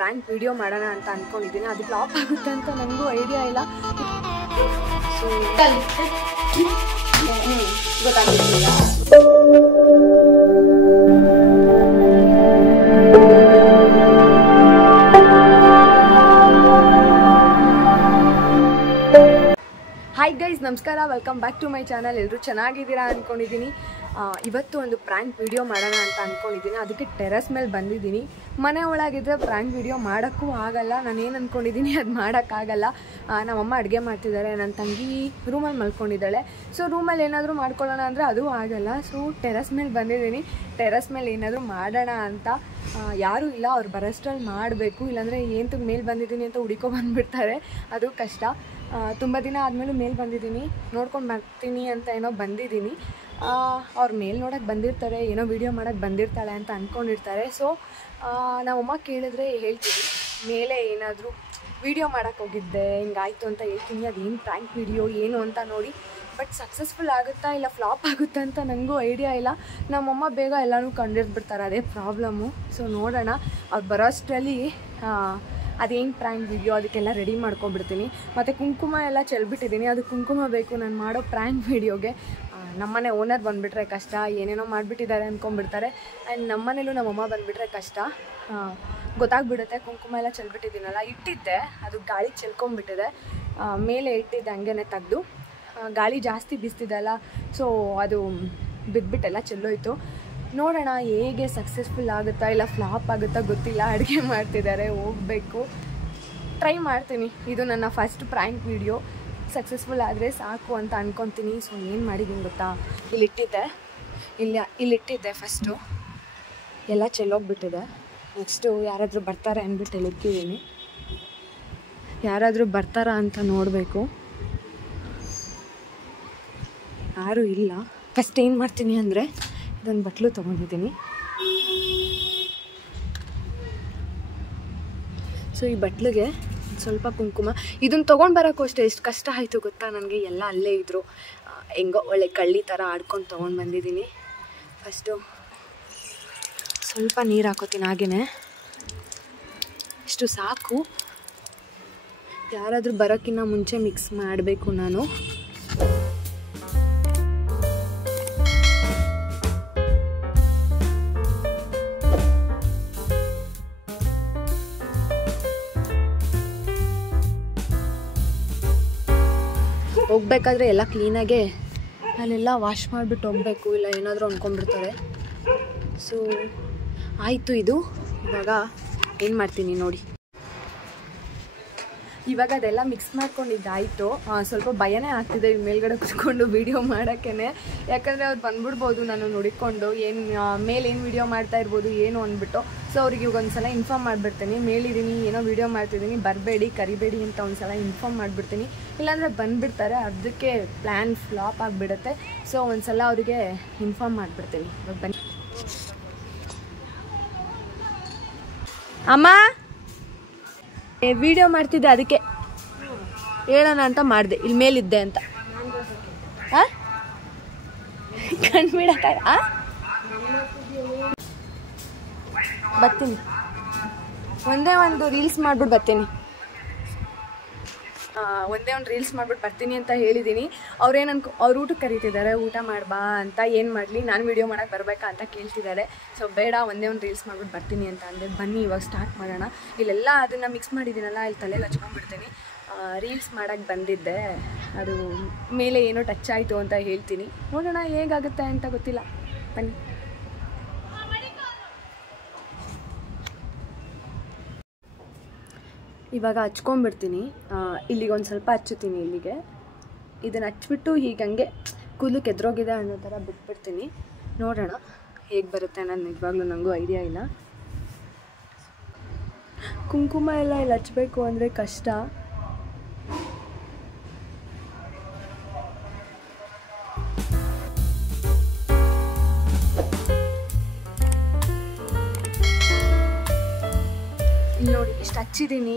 Prank video ಮಾಡೋಣ ಅಂತ ಅನ್ಕೊಂಡಿದ್ದೀನಿ. ಅದು ಫ್ಲಾಪ್ ಆಗುತ್ತೆ ಅಂತ ನನಗೂ ಐಡಿಯಾ ಇಲ್ಲ. ಸೊ ಗೊತ್ತಾಗ್ತಿಲ್ಲ. ಹಾಯ್ ಗೈಸ್, ನಮಸ್ಕಾರ, welcome back to my channel. ಎಲ್ಲರೂ ಚೆನ್ನಾಗಿದ್ದೀರಾ ಅಂದ್ಕೊಂಡಿದ್ದೀನಿ. ಇವತ್ತು ಒಂದು ಪ್ರಾಂಕ್ ವಿಡಿಯೋ ಮಾಡೋಣ ಅಂತ ಅಂದ್ಕೊಂಡಿದ್ದೀನಿ. ಅದಕ್ಕೆ ಟೆರೆಸ್ ಮೇಲೆ ಬಂದಿದ್ದೀನಿ. ಮನೆ ಒಳಗಿದ್ರೆ ಪ್ರಾಂಕ್ ವಿಡಿಯೋ ಮಾಡೋಕ್ಕೂ ಆಗಲ್ಲ. ನಾನೇನು ಅಂದ್ಕೊಂಡಿದ್ದೀನಿ ಅದು ಮಾಡೋಕ್ಕಾಗಲ್ಲ. ನಮ್ಮಮ್ಮ ಅಡುಗೆ ಮಾಡ್ತಿದ್ದಾರೆ, ನನ್ನ ತಂಗಿ ರೂಮಲ್ಲಿ ಮಲ್ಕೊಂಡಿದ್ದಾಳೆ. ಸೊ ರೂಮಲ್ಲಿ ಏನಾದರೂ ಮಾಡ್ಕೊಳ್ಳೋಣ ಅಂದರೆ ಅದು ಆಗಲ್ಲ. ಸೊ ಟೆರೆಸ್ ಮೇಲೆ ಬಂದಿದ್ದೀನಿ. ಟೆರೆಸ್ ಮೇಲೆ ಏನಾದರೂ ಮಾಡೋಣ ಅಂತ. ಯಾರೂ ಇಲ್ಲ, ಅವ್ರು ಬರೋಷ್ಟ್ರಲ್ಲಿ ಮಾಡಬೇಕು. ಇಲ್ಲಾಂದರೆ ಏನು ಮೇಲೆ ಬಂದಿದ್ದೀನಿ ಅಂತ ಹುಡುಕೋ ಬಂದುಬಿಡ್ತಾರೆ, ಅದು ಕಷ್ಟ. ತುಂಬ ದಿನ ಆದಮೇಲೆ ಮೇಲೆ ಬಂದಿದ್ದೀನಿ, ನೋಡ್ಕೊಂಡು ಬರ್ತೀನಿ ಅಂತ ಏನೋ ಬಂದಿದ್ದೀನಿ. ಅವ್ರು ಮೇಲೆ ನೋಡೋಕ್ಕೆ ಬಂದಿರ್ತಾರೆ, ಏನೋ ವೀಡಿಯೋ ಮಾಡೋಕ್ಕೆ ಬಂದಿರ್ತಾಳೆ ಅಂತ ಅಂದ್ಕೊಂಡಿರ್ತಾರೆ. ಸೊ ನಮ್ಮಮ್ಮ ಕೇಳಿದ್ರೆ ಹೇಳ್ತೀನಿ, ಮೇಲೆ ಏನಾದರೂ ವೀಡಿಯೋ ಮಾಡೋಕ್ಕೆ ಹೋಗಿದ್ದೆ ಹಿಂಗಾಯಿತು ಅಂತ ಹೇಳ್ತೀನಿ. ಅದೇನು ಪ್ರ್ಯಾಂಕ್ ವೀಡಿಯೋ ಏನು ಅಂತ ನೋಡಿ. ಬಟ್ ಸಕ್ಸಸ್ಫುಲ್ ಆಗುತ್ತಾ ಇಲ್ಲ ಫ್ಲಾಪ್ ಆಗುತ್ತಾ ಅಂತ ನನಗೂ ಐಡಿಯಾ ಇಲ್ಲ. ನಮ್ಮಮ್ಮ ಬೇಗ ಎಲ್ಲನೂ ಕಂಡಿಡ್ಬಿಡ್ತಾರೆ, ಅದೇ ಪ್ರಾಬ್ಲಮ್ಮು. ಸೊ ನೋಡೋಣ. ಅವ್ರು ಬರೋಷ್ಟರಲ್ಲಿ ಅದೇನು ಪ್ರ್ಯಾಂಕ್ ವಿಡಿಯೋ ಅದಕ್ಕೆಲ್ಲ ರೆಡಿ ಮಾಡ್ಕೊಬಿಡ್ತೀನಿ. ಮತ್ತು ಕುಂಕುಮ ಎಲ್ಲ ಚೆಲ್ಬಿಟ್ಟಿದ್ದೀನಿ. ಅದು ಕುಂಕುಮ ಬೇಕು ನಾನು ಮಾಡೋ ಪ್ರ್ಯಾಂಕ್ ವಿಡಿಯೋಗೆ. ನಮ್ಮನೆ ಓನರ್ ಬಂದುಬಿಟ್ರೆ ಕಷ್ಟ, ಏನೇನೋ ಮಾಡಿಬಿಟ್ಟಿದ್ದಾರೆ ಅಂದ್ಕೊಂಡ್ಬಿಡ್ತಾರೆ. ಆ್ಯಂಡ್ ನಮ್ಮನೇಲೂ ನಮ್ಮಮ್ಮ ಬಂದುಬಿಟ್ರೆ ಕಷ್ಟ, ಗೊತ್ತಾಗ್ಬಿಡುತ್ತೆ. ಕುಂಕುಮ ಎಲ್ಲ ಚೆಲ್ಬಿಟ್ಟಿದ್ದೀನಲ್ಲ, ಇಟ್ಟಿದ್ದೆ, ಅದು ಗಾಳಿ ಚೆಲ್ಕೊಂಡ್ಬಿಟ್ಟಿದೆ. ಮೇಲೆ ಇಟ್ಟಿದ್ದೆ ಹಂಗೇ ತೆಗೆದು, ಗಾಳಿ ಜಾಸ್ತಿ ಬೀಸ್ತಿದ್ದಲ್ಲ, ಸೊ ಅದು ಬಿದ್ದುಬಿಟ್ಟೆಲ್ಲ ಚೆಲ್ಲೋಯ್ತು. ನೋಡೋಣ ಹೇಗೆ ಸಕ್ಸಸ್ಫುಲ್ ಆಗುತ್ತಾ ಇಲ್ಲ ಫ್ಲಾಪ್ ಆಗುತ್ತಾ ಗೊತ್ತಿಲ್ಲ. ಅಡುಗೆ ಮಾಡ್ತಿದ್ದಾರೆ, ಹೋಗಬೇಕು, ಟ್ರೈ ಮಾಡ್ತೀನಿ. ಇದು ನನ್ನ ಫಸ್ಟ್ ಪ್ರ್ಯಾಂಕ್ ವಿಡಿಯೋ. ಸಕ್ಸಸ್ಫುಲ್ ಆದರೆ ಸಾಕು ಅಂತ ಅಂದ್ಕೊತೀನಿ. ಸೊ ಏನು ಮಾಡಿದ್ದೀನಿ ಗೊತ್ತಾ, ಇಲ್ಲಿಟ್ಟಿದ್ದೆ ಫಸ್ಟು, ಎಲ್ಲ ಚೆಲ್ಲೋಗ್ಬಿಟ್ಟಿದೆ. ನೆಕ್ಸ್ಟು ಯಾರಾದರೂ ಬರ್ತಾರೆ ಅಂದ್ಬಿಟ್ಟು ಇಲ್ಲಿಟ್ಟಿದ್ದೀನಿ. ಯಾರಾದರೂ ಬರ್ತಾರಾ ಅಂತ ನೋಡಬೇಕು, ಯಾರೂ ಇಲ್ಲ. ಫಸ್ಟ್ ಏನು ಮಾಡ್ತೀನಿ ಅಂದರೆ ಇದೊಂದು ಬಟ್ಲು ತೊಗೊಂಡಿದ್ದೀನಿ. ಸೊ ಈ ಬಟ್ಲಿಗೆ ಸ್ವಲ್ಪ ಕುಂಕುಮ, ಇದನ್ನು ತೊಗೊಂಡು ಬರೋಕ್ಕೂ ಅಷ್ಟೇ ಎಷ್ಟು ಕಷ್ಟ ಆಯಿತು ಗೊತ್ತಾ ನನಗೆ. ಎಲ್ಲ ಅಲ್ಲೇ ಇದ್ದರು, ಹೆಂಗೋ ಒಳ್ಳೆ ಕಳ್ಳಿ ಥರ ಆಡ್ಕೊಂಡು ತೊಗೊಂಡು ಬಂದಿದ್ದೀನಿ. ಫಸ್ಟು ಸ್ವಲ್ಪ ನೀರು ಹಾಕೋತೀನಿ, ಹಾಗೇ ಇಷ್ಟು ಸಾಕು. ಯಾರಾದರೂ ಬರೋಕ್ಕಿಂತ ಮುಂಚೆ ಮಿಕ್ಸ್ ಮಾಡಬೇಕು ನಾನು. ಹೋಗ್ಬೇಕಾದ್ರೆ ಎಲ್ಲ ಕ್ಲೀನಾಗೆ ಅಲ್ಲೆಲ್ಲ ವಾಶ್ ಮಾಡಿಬಿಟ್ಟು ಹೋಗಬೇಕು, ಇಲ್ಲ ಏನಾದರೂ ಅಂದ್ಕೊಂಡ್ಬಿಡ್ತಾರೆ. ಸೊ ಆಯಿತು. ಇದು ಇವಾಗ ಏನು ಮಾಡ್ತೀನಿ ನೋಡಿ. ಇವಾಗ ಅದೆಲ್ಲ ಮಿಕ್ಸ್ ಮಾಡ್ಕೊಂಡಿದ್ದಾಯಿತು. ಸ್ವಲ್ಪ ಭಯನೇ ಆಗ್ತಿದೆ ಮೇಲ್ಗಡೆ ಕುತ್ಕೊಂಡು ವೀಡಿಯೋ ಮಾಡೋಕ್ಕೇ. ಯಾಕಂದರೆ ಅವ್ರು ಬಂದ್ಬಿಡ್ಬೋದು ನಾನು ನೋಡಿಕೊಂಡು, ಏನು ಮೇಲೇನು ವೀಡಿಯೋ ಮಾಡ್ತಾ ಇರ್ಬೋದು ಏನು ಅಂದ್ಬಿಟ್ಟು. ಸೊ ಅವ್ರಿಗೆ ಇವಾಗ ಒಂದು ಸಲ ಇನ್ಫಾರ್ಮ್ ಮಾಡಿಬಿಡ್ತೀನಿ, ಮೇಲಿದ್ದೀನಿ ಏನೋ ವೀಡಿಯೋ ಮಾಡ್ತಿದ್ದೀನಿ, ಬರಬೇಡಿ ಕರಿಬೇಡಿ ಅಂತ ಒಂದು ಸಲ ಇನ್ಫಾರ್ಮ್ ಮಾಡಿಬಿಡ್ತೀನಿ. ಇಲ್ಲಾಂದರೆ ಬಂದುಬಿಡ್ತಾರೆ, ಅದಕ್ಕೆ ಪ್ಲ್ಯಾನ್ ಫ್ಲಾಪ್ ಆಗಿಬಿಡುತ್ತೆ. ಸೊ ಒಂದು ಸಲ ಅವರಿಗೆ ಇನ್ಫಾರ್ಮ್ ಮಾಡಿಬಿಡ್ತೀನಿ. ಇವಾಗ ಬನ್ನಿ. ಅಮ್ಮ ವಿಡಿಯೋ ಮಾಡ್ತಿದ್ದೆ, ಅದಕ್ಕೆ ಹೇಳೋಣ ಅಂತ ಮಾಡಿದೆ. ಇಲ್ಲಿ ಮೇಲಿದ್ದೆ ಅಂತ ಕಣ್ಬಿಡಕ್ಕ ಬರ್ತೀನಿ. ಒಂದೇ ಒಂದು ರೀಲ್ಸ್ ಮಾಡ್ಬಿಟ್ಟು ಬರ್ತೀನಿ. ಬರ್ತೀನಿ ಅಂತ ಹೇಳಿದ್ದೀನಿ. ಅವ್ರು ಊಟಕ್ಕೆ ಕರೀತಿದ್ದಾರೆ, ಊಟ ಮಾಡ್ಬಾ ಅಂತ. ಏನು ಮಾಡಲಿ, ನಾನು ವೀಡಿಯೋ ಮಾಡೋಕ್ಕೆ ಬರಬೇಕಾ ಅಂತ ಕೇಳ್ತಿದ್ದಾರೆ. ಸೊ ಬೇಡ, ಒಂದೇ ಒಂದು ರೀಲ್ಸ್ ಮಾಡ್ಬಿಟ್ಟು ಬರ್ತೀನಿ ಅಂತ ಅಂದೆ. ಬನ್ನಿ ಇವಾಗ ಸ್ಟಾರ್ಟ್ ಮಾಡೋಣ. ಇಲ್ಲೆಲ್ಲ ಅದನ್ನು ಮಿಕ್ಸ್ ಮಾಡಿದ್ದೀನಲ್ಲ, ಇಲ್ಲಿ ತಲೆಗೆ ಹಚ್ಕೊಂಡ್ಬಿಡ್ತೀನಿ. ರೀಲ್ಸ್ ಮಾಡೋಕ್ಕೆ ಬಂದಿದ್ದೆ, ಅದು ಮೇಲೆ ಏನೋ ಟಚ್ ಆಯಿತು ಅಂತ ಹೇಳ್ತೀನಿ. ನೋಡೋಣ ಹೇಗಾಗುತ್ತೆ ಅಂತ ಗೊತ್ತಿಲ್ಲ. ಬನ್ನಿ. ಇವಾಗ ಹಚ್ಕೊಂಡ್ಬಿಡ್ತೀನಿ. ಇಲ್ಲಿಗೆ ಒಂದು ಸ್ವಲ್ಪ ಹಚ್ಚುತ್ತೀನಿ, ಇಲ್ಲಿಗೆ ಇದನ್ನು ಹಚ್ಬಿಟ್ಟು ಹೀಗಂಗೆ ಕೂದಲಕ್ಕೆ ಎದ್ರೋಗಿದೆ ಅನ್ನೋ ಥರ ಬಿಟ್ಬಿಡ್ತೀನಿ. ನೋಡೋಣ ಹೇಗೆ ಬರುತ್ತೆ ಅನ್ನೋದು ನಿಜವಾಗ್ಲೂ ನನಗೂ ಐಡಿಯಾ ಇಲ್ಲ. ಕುಂಕುಮ ಎಲ್ಲ ಇಲ್ಲಿ ಹಚ್ಚಬೇಕು ಅಂದರೆ ಕಷ್ಟ. ನೋಡಿ ಇಷ್ಟು ಹಚ್ಚಿದ್ದೀನಿ,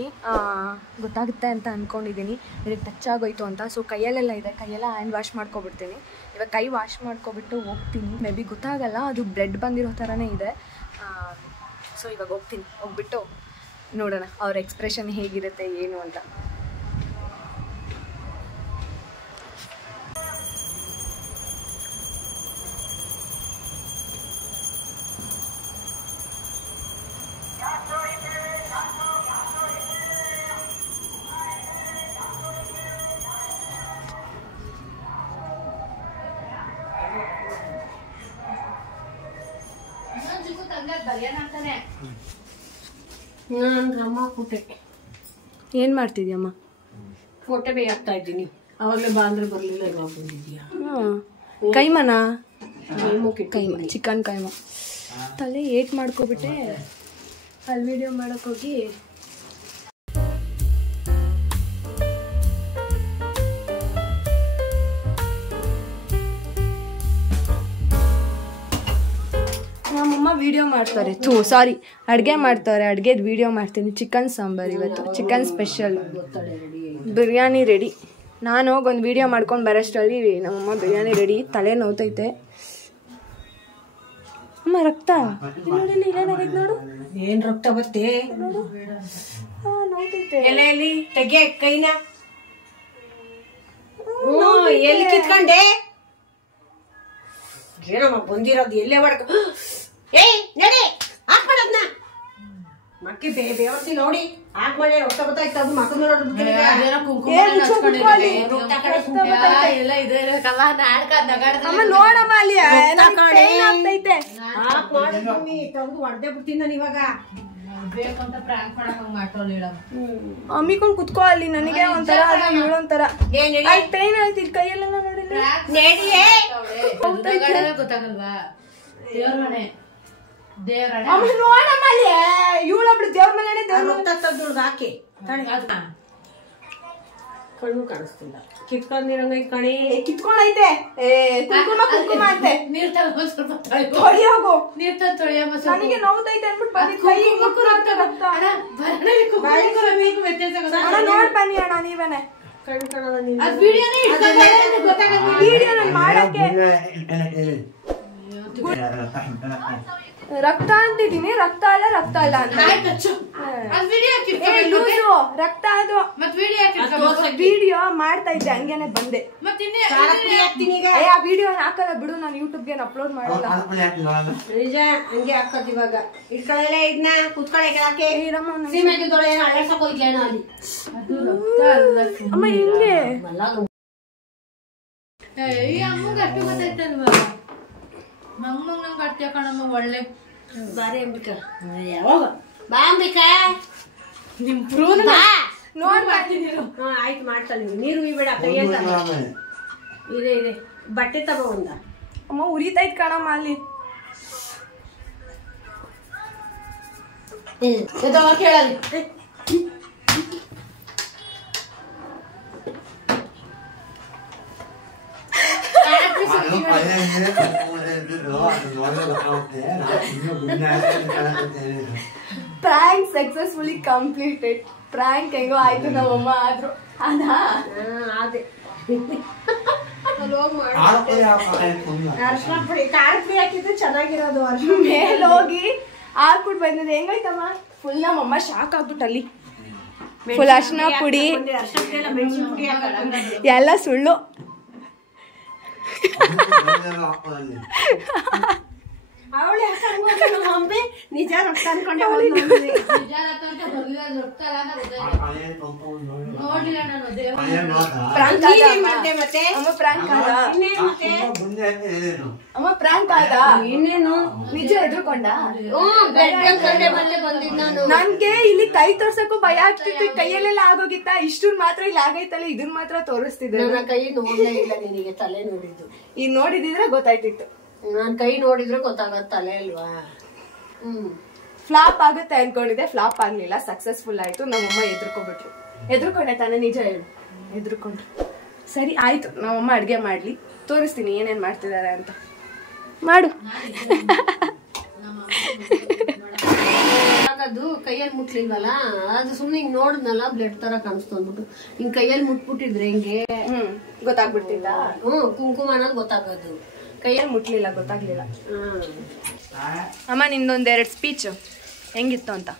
ಗೊತ್ತಾಗುತ್ತೆ ಅಂತ ಅಂದ್ಕೊಂಡಿದ್ದೀನಿ. ಇದಕ್ಕೆ ಟಚ್ ಆಗೋಯ್ತು ಅಂತ. ಸೊ ಕೈಯಲ್ಲೆಲ್ಲ ಇದೆ, ಕೈಯೆಲ್ಲ ಹ್ಯಾಂಡ್ ವಾಶ್ ಮಾಡ್ಕೊಬಿಡ್ತೀನಿ. ಇವಾಗ ಕೈ ವಾಶ್ ಮಾಡ್ಕೊಬಿಟ್ಟು ಹೋಗ್ತೀನಿ. ಮೇ ಬಿ ಗೊತ್ತಾಗಲ್ಲ, ಅದು ಬ್ಲಡ್ ಬಂದಿರೋ ಥರನೇ ಇದೆ. ಸೊ ಇವಾಗ ಹೋಗ್ತೀನಿ, ಹೋಗ್ಬಿಟ್ಟು ನೋಡೋಣ ಅವ್ರ ಎಕ್ಸ್ಪ್ರೆಷನ್ ಹೇಗಿರುತ್ತೆ ಏನು ಅಂತ. ಏನ್ ಮಾಡ್ತಿದ್ಯಮ್ಮ? ಫೋಟೋ ಬೇಯಾಗ್ತಾ ಇದ್ದೀನಿ. ಅವಾಗಲೇ ಬಾ ಅಂದ್ರೆ ಬರ್ಲಿಲ್ಲ, ಇವಾಗ ಬಂದಿದ್ಯಾ? ಕೈಮನಾ? ಕೈಮ, ಚಿಕನ್ ಕೈಮ. ತಲೆ ಏಟ್ ಮಾಡ್ಕೊಬಿಟ್ಟೆ ಅಲ್ಲಿ ವಿಡಿಯೋ ಮಾಡಕ್ ಹೋಗಿ. ನಮ್ಮಮ್ಮ ವಿಡಿಯೋ ಮಾಡ್ತಾರೆ, ಸಾರಿ ಅಡುಗೆ ಮಾಡ್ತಾರೆ. ಅಡುಗೆದು ವಿಡಿಯೋ ಮಾಡ್ತೀನಿ. ಚಿಕನ್ ಸಾಂಬಾರು ಇವತ್ತು, ಚಿಕನ್ ಸ್ಪೆಷಲ್. ಬಿರಿಯಾನಿ ರೆಡಿ. ನಾನು ಹೋಗಿ ಒಂದು ವಿಡಿಯೋ ಮಾಡ್ಕೊಂಡು ಬರೋಷ್ಟರಲ್ಲಿ ನಮ್ಮಮ್ಮ ಬಿರಿಯಾನಿ ರೆಡಿ. ತಲೆ ನೋವ್ತೈತೆ. ಅಮ್ಮ ರಕ್ತ ಇಲ್ಲೇನಾಗೈತೆ ನೋಡು. ಏನ್ ರಕ್ತ ಬತ್ತೆ? ನೋವ್ತೈತೆ. ಎಲೆಯಲ್ಲಿ ತೆಗೆ ಕೈನ. ಎಲ್ಲಿ ಕಿತ್ಕೊಂಡೆ? ಏನಮ್ಮ ಬಂದಿರೋದು? ಎಲ್ಲೇ ಹೊಡ್ಕ. ಏಯ್ ನಡೆ, ಹಾಕ್ಬೇಡದ್ನ. ಮಕ್ಕಿ ಬೇವರ್ತಿ ನೋಡಿ ಹಾಕ್ ಮಾಡಿ ರಕ್ತ ಗೊತ್ತಾಯ್ತು. ಅದು ಮಕ್ಕಳು ನೋಡೋದು ನೋಡಮ್ಮ ಅಲ್ಲಿ ತೆಗೆದು ಹೊಡೆದೇ ಬಿಡ್ತೀನಿ ನಾನು ಇವಾಗ. ಅಮ್ಮಿಕೊಂಡ್ ಕುತ್ಕೋ ಅಲ್ಲಿ. ನನಗೆ ಒಂಥರ ಇವಳೊಂಥರ ಪೇನ್ ಆಯ್ತಿದ್ ಕೈಯಲ್ಲೆಲ್ಲ. ಗೊತ್ತಾಗಲ್ವಾ? ನೋಡಮ್ಮ ಅಲ್ಲಿ ಇವಳೊಬ್ಳು ದೇವ್ರ ಮನೆ ಹಾಕಿ ಕಣ್ಣು ಕಾಣಿಸ್ತಿಲ್ಲ. ಕಿತ್ಕೊಂಡಿರಂಗ ಕಣಿ ಕಿತ್ಕೊಂಡೈತೆ. ಕುಂಕುಮ ಕುಂಕುಮ ಅಂತೆ. ನೀರ್ ತಗೊಂಡ್ ಸ್ವಲ್ಪ ತೊಳಿ ಹೋಗು. ನೀರ್ ತೊಳೆಯಮ್ಮ. ನನಗೆ ನೋವ್ತೈತೆ ಅನ್ಬಿಟ್ಟು ಬನ್ನಿ. ಕೈ ನೋಡ್ ಬನ್ನಿ ಅಣ್ಣ ನೀವೇನೆ. ವಿಡಿಯೋ ಮಾಡಕ್ಕೆ ರಕ್ತ ಅಂತಿದ್ದೀನಿ. ರಕ್ತ ಅಲ್ಲ ರಕ್ತ ಅಲ್ಲ ಅಂತ ರಕ್ತ ಅದು ವಿಡಿಯೋ ಮಾಡ್ತಾ ಇದ್ದೆ, ಹಂಗೇನೆ ಬಂದೆ. ಆ ವಿಡಿಯೋ ಹಾಕಲ್ಲ ಬಿಡು, ನಾನು ಯೂಟ್ಯೂಬ್ಗೆ ಅಪ್ಲೋಡ್ ಮಾಡಲ್ಲ. ನಿಜ ಹಂಗೆ ಹಾಕೋದು ಇವಾಗ. ಇಟ್ಕೊಳ್ಳೇ ಇದನ್ನ ಕುತ್ಕೊಳ್ಳೆ ಸೀಮೆಗೆ ಅಳ್ಳಸಕ್ ಹೋಯ್ತೇನೋ ಅಲ್ಲಿ. ಅಮ್ಮ ಹಿಂಗೆ ಅಮ್ಮಂಗೆ ಅಷ್ಟು ಗೊತ್ತಾಯ್ತಲ್ವಾ? ಮಂಗ್ ಕಟ್ತೀಯ ಕಣಮ್ಮ. ಒಳ್ಳೆ ಬಾರಿ ಅಂಬಿಕಾ. ಯಾವಾಗ ಬಾ ಅಂಬಿಕಾ, ನಿಮ್ ಪ್ರೂನ್ ನೋಡ್ ಮಾಡ್ತೀನಿ. ಆಯ್ತು ಮಾಡ್ತಾನೆ. ನೀರು ಬೇಡ ಕೈಯಲ್ಲ. ಇದೆ ಇದೆ ಬಟ್ಟೆ ತಗೋ ಒಂದ. ಅಮ್ಮ ಉರಿತೈತ್ ಕಣಮ್ಮ ಅಲ್ಲಿ. ಕೇಳಲಿ ಪ್ರಾಂಕ್ ಸಕ್ಸಸ್ಫುಲಿ ಕಂಪ್ಲೀಟೆಡ್. ಪ್ರಾಂಕ್ ಹೆಂಗೋ ಆಯ್ತು, ನಮ್ಮಮ್ಮ ಆದ್ರು. ಅದೇ ಅರ್ಶಿನ ಪುಡಿ ಖಾರ ಪುಡಿ ಹಾಕಿದ್ರೆ ಚೆನ್ನಾಗಿರೋದು. ಮೇಲೆ ಹೋಗಿ ಹಾಕ್ಬಿಟ್ಟು ಬಂದಿದೆ. ಹೆಂಗೈತಮ್ಮ? ಫುಲ್ ನಮ್ಮಮ್ಮ ಶಾಕ್ ಆಗ್ಬಿಟ್ಟು ಅಲ್ಲಿ ಫುಲ್ ಅರ್ಶಿನ ಪುಡಿ ಎಲ್ಲ ಸುಳ್ಳು. ಅವಳೆ ನಿಜ ರಕ್ತ ಅನ್ಕೊಂಡೆ. ಇನ್ನೇನು ನಿಜ ಎದ್ರುಕೊಂಡ. ನನ್ಗೆ ಇಲ್ಲಿ ಕೈ ತೋರ್ಸಕ್ಕೂ ಭಯ ಆಗ್ತಿತ್ತು. ಕೈಯಲ್ಲೆಲ್ಲ ಆಗೋಗಿತ್ತ. ಇಷ್ಟನ್ ಮಾತ್ರ ಇಲ್ಲಿ ಆಗೈತಲ್ಲ, ಇದನ್ ಮಾತ್ರ ತೋರಿಸ್ತಿದ್ದೆ. ಕೈ ನೋಡ್ಲೇ ಇಲ್ಲ ನಿನಗೆ. ತಲೆ ನೋಡಿದ್ದು ಈಗ ನೋಡಿದಿದ್ರೆ ಗೊತ್ತಾಯ್ತಿತ್ತು. ನಾನ್ ಕೈ ನೋಡಿದ್ರೆ ಗೊತ್ತಾಗತ್ತ ತಲೆ ಅಲ್ವಾ? ಫ್ಲಾಪ್ ಆಗುತ್ತೆ ಅನ್ಕೊಂಡಿದ್ದೆ, ಫ್ಲಾಪ್ ಆಗ್ಲಿಲ್ಲ, ಸಕ್ಸಸ್ಫುಲ್ ಆಯ್ತು. ನಮ್ಮಮ್ಮ ಎದ್ರುಕೊಂಡ್ಬಿಟ್ರು. ಎದ್ರುಕೊಂಡೆ ತಾನೇ? ನಿಜ ಹೇಳು. ಎದ್ರುಕೊಂಡ್ರು. ಸರಿ ಆಯ್ತು, ನಮ್ಮಮ್ಮ ಅಡ್ಗೆ ಮಾಡ್ಲಿ, ತೋರಿಸ್ತೀನಿ ಏನೇನ್ ಮಾಡ್ತಿದ್ದಾರೆ ಅಂತ. ಮಾಡು. ಅದು ಕೈಯಲ್ಲಿ ಮುಟ್ಲಿಲ್ವಲ್ಲ, ಅದು ಸುಮ್ನೆ ಹಿಂಗ್ ನೋಡಿದ್ನಲ್ಲ, ಬ್ಲಡ್ ತರ ಕಾಣಿಸ್ತು ಅಂದ್ಬಿಟ್ಟು ಹಿಂಗ್ ಕೈಯಲ್ಲಿ ಮುಟ್ಬಿಟ್ಟಿದ್ರೆ ಹಿಂಗೆ ಗೊತ್ತಾಗ್ಬಿಡ್ತಿಲ್ಲ. ಕುಂಕುಮ ಅನ್ನೋದು ಗೊತ್ತಾಗೋದು. ಕೈಯಲ್ಲಿ ಮುಟ್ಲಿಲ್ಲ, ಗೊತ್ತಾಗ್ಲಿಲ್ಲ. ಅಮ್ಮ ನಿಂದೊಂದೆರಡು ಸ್ಪೀಚ್ ಹೆಂಗಿತ್ತು ಅಂತ.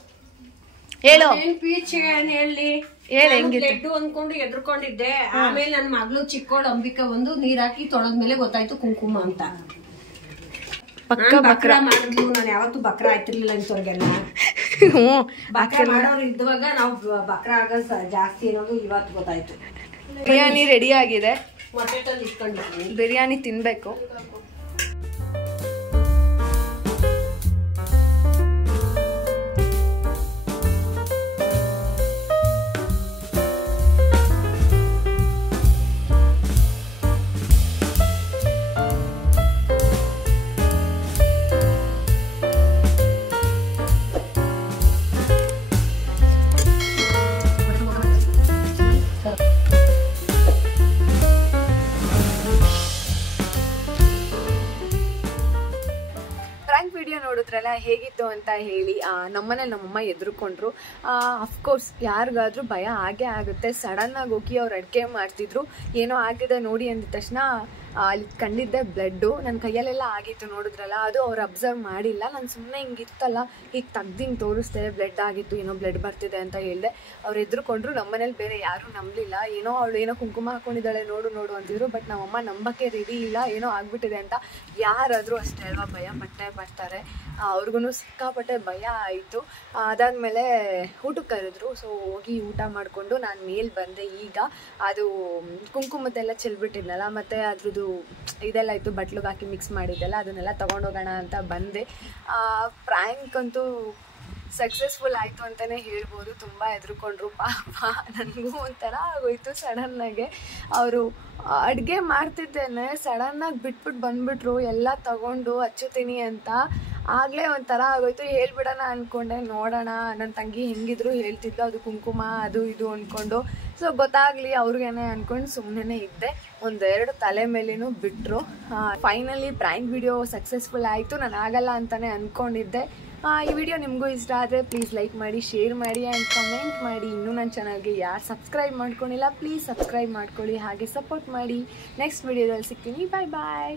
ಹೇಳು ಪೀಚ್ ಹೇಳಿ ಹೇಳು ಹೆಂಗಿತ್ತು ಬ್ಲಡ್ ಅನ್ಕೊಂಡು ಎದ್ರಕೊಂಡಿದ್ದೆ. ಆಮೇಲೆ ನನ್ನ ಮಗಳು ಚಿಕ್ಕೋಳು ಅಂಬಿಕಾ ಒಂದು ನೀರ್ ಹಾಕಿ ತೊಳೆದ್ಮೇಲೆ ಗೊತ್ತಾಯ್ತು ಕುಂಕುಮ ಅಂತ. ಬಕ್ರ ಮಾಡಿದ್ಲು. ನಾನು ಯಾವತ್ತು ಬಕ್ರ ಆಯ್ತಿರ್ಲಿಲ್ಲ ಇಂಥವ್ರಿಗೆಲ್ಲ. ಬಕ್ರ ಮಾಡೋರು ಇದ್ದಾಗ ನಾವು ಬಕ್ರ ಆಗ ಜಾಸ್ತಿ ಅನ್ನೋದು ಇವತ್ತು ಗೊತ್ತಾಯ್ತು. ಬಿರಿಯಾನಿ ರೆಡಿ ಆಗಿದೆ. ಮೊಟ್ಟೆ ತಂದು ಇಟ್ಕೊಂಡಿದ್ದೀನಿ. ಬಿರಿಯಾನಿ ತಿನ್ಬೇಕು. ಪ್ರ್ಯಾಂಕ್ ವಿಡಿಯೋ ನೋಡಿದ್ರಲ್ಲ ಹೇಗಿತ್ತು ಅಂತ ಹೇಳಿ. ನಮ್ಮನೇಲಿ ನಮ್ಮಮ್ಮ ಎದುರುಕೊಂಡ್ರು. ಅಫ್ಕೋರ್ಸ್ ಯಾರಿಗಾದ್ರೂ ಭಯ ಆಗೇ ಆಗುತ್ತೆ. ಸಡನ್ನಾಗಿ ಹೋಗಿ ಅವ್ರು ಅಡುಗೆ ಮಾಡ್ತಿದ್ರು. ಏನೋ ಆಗಿದೆ ನೋಡಿ ಅಂದಿದ ತಕ್ಷಣ ಅಲ್ಲಿ ಕಂಡಿದ್ದೆ ಬ್ಲಡ್ಡು ನನ್ನ ಕೈಯಲ್ಲೆಲ್ಲ ಆಗಿತ್ತು ನೋಡಿದ್ರಲ್ಲ. ಅದು ಅವ್ರು ಅಬ್ಸರ್ವ್ ಮಾಡಿಲ್ಲ. ನಾನು ಸುಮ್ಮನೆ ಹಿಂಗಿತ್ತಲ್ಲ ಈಗ ತೆಗ್ದಿಂಗೆ ತೋರಿಸ್ದೆ ಬ್ಲಡ್ ಆಗಿತ್ತು, ಏನೋ ಬ್ಲಡ್ ಬರ್ತಿದೆ ಅಂತ ಹೇಳಿದೆ. ಅವ್ರು ಎದುರುಕೊಂಡ್ರು. ನಮ್ಮನೇಲಿ ಬೇರೆ ಯಾರೂ ನಂಬಲಿಲ್ಲ. ಏನೋ ಅವಳು ಏನೋ ಕುಂಕುಮ ಹಾಕೊಂಡಿದ್ದಾಳೆ ನೋಡು ನೋಡು ಅಂತಿದ್ರು. ಬಟ್ ನಮ್ಮಮ್ಮ ನಂಬಕ್ಕೆ ರೆಡಿ ಇಲ್ಲ, ಏನೋ ಆಗ್ಬಿಟ್ಟಿದೆ ಅಂತ. ಯಾರಾದರೂ ಅಷ್ಟೇ ಅಲ್ವಾ ಭಯ ಪಟ್ಟೆ ಪಡ್ತಾರೆ. ಅವ್ರಿಗೂ ಸಿಕ್ಕಾಪಟ್ಟೆ ಭಯ ಆಯಿತು. ಅದಾದಮೇಲೆ ಊಟಕ್ಕೆ ಕರೆದ್ರು. ಸೊ ಹೋಗಿ ಊಟ ಮಾಡಿಕೊಂಡು ನಾನು ಮೇಲೆ ಬಂದೆ. ಈಗ ಅದು ಕುಂಕುಮದ್ದೆಲ್ಲ ಚೆಲ್ಬಿಟ್ಟಿದ್ನಲ್ಲ, ಮತ್ತು ಅದ್ರದ್ದು ಇದೆಲ್ಲ ಇತ್ತು ಬಟ್ಲಿಗೆ ಹಾಕಿ ಮಿಕ್ಸ್ ಮಾಡಿದ್ದೆಲ್ಲ, ಅದನ್ನೆಲ್ಲ ತೊಗೊಂಡೋಗೋಣ ಅಂತ ಬಂದೆ. ಪ್ರ್ಯಾಂಕ್ ಅಂತೂ ಸಕ್ಸಸ್ಫುಲ್ ಆಯಿತು ಅಂತಲೇ ಹೇಳ್ಬೋದು. ತುಂಬ ಹೆದರ್ಕೊಂಡ್ರು ಪಾಪ. ನನಗೂ ಒಂಥರ ಆಗೋಯ್ತು ಸಡನ್ನಾಗೆ. ಅವರು ಅಡುಗೆ ಮಾಡ್ತಿದ್ದೇನೆ ಸಡನ್ನಾಗಿ ಬಿಟ್ಬಿಟ್ಟು ಬಂದುಬಿಟ್ರು ಎಲ್ಲ ತಗೊಂಡು ಹಚ್ಚುತ್ತೀನಿ ಅಂತ. ಆಗಲೇ ಒಂಥರ ಆಗೋಯ್ತು. ಹೇಳ್ಬಿಡೋಣ ಅಂದ್ಕೊಂಡೆ, ನೋಡೋಣ ನನ್ನ ತಂಗಿ ಹೆಂಗಿದ್ರು ಹೇಳ್ತಿದ್ಲು ಅದು ಕುಂಕುಮ ಅದು ಇದು ಅಂದ್ಕೊಂಡು. ಸೊ ಗೊತ್ತಾಗಲಿ ಅವ್ರಿಗೇನೆ ಅಂದ್ಕೊಂಡು ಸುಮ್ಮನೆ ಇದ್ದೆ. ಒಂದೆರಡು ತಲೆ ಮೇಲೇನೂ ಬಿಟ್ಟರು. ಫೈನಲಿ ಪ್ರ್ಯಾಂಕ್ ವಿಡಿಯೋ ಸಕ್ಸಸ್ಫುಲ್ ಆಯಿತು. ನಾನು ಆಗಲ್ಲ ಅಂತಲೇ ಅಂದ್ಕೊಂಡಿದ್ದೆ. ಈ ವಿಡಿಯೋ ನಿಮಗೂ ಇಷ್ಟ ಆದರೆ ಪ್ಲೀಸ್ ಲೈಕ್ ಮಾಡಿ, ಶೇರ್ ಮಾಡಿ ಆ್ಯಂಡ್ ಕಮೆಂಟ್ ಮಾಡಿ. ಇನ್ನೂ ನನ್ನ ಚಾನಲ್ಗೆ ಯಾರು ಸಬ್ಸ್ಕ್ರೈಬ್ ಮಾಡ್ಕೊಂಡಿಲ್ಲ ಪ್ಲೀಸ್ ಸಬ್ಸ್ಕ್ರೈಬ್ ಮಾಡ್ಕೊಳ್ಳಿ, ಹಾಗೆ ಸಪೋರ್ಟ್ ಮಾಡಿ. ನೆಕ್ಸ್ಟ್ ವಿಡಿಯೋದಲ್ಲಿ ಸಿಗ್ತೀನಿ. ಬಾಯ್ ಬಾಯ್.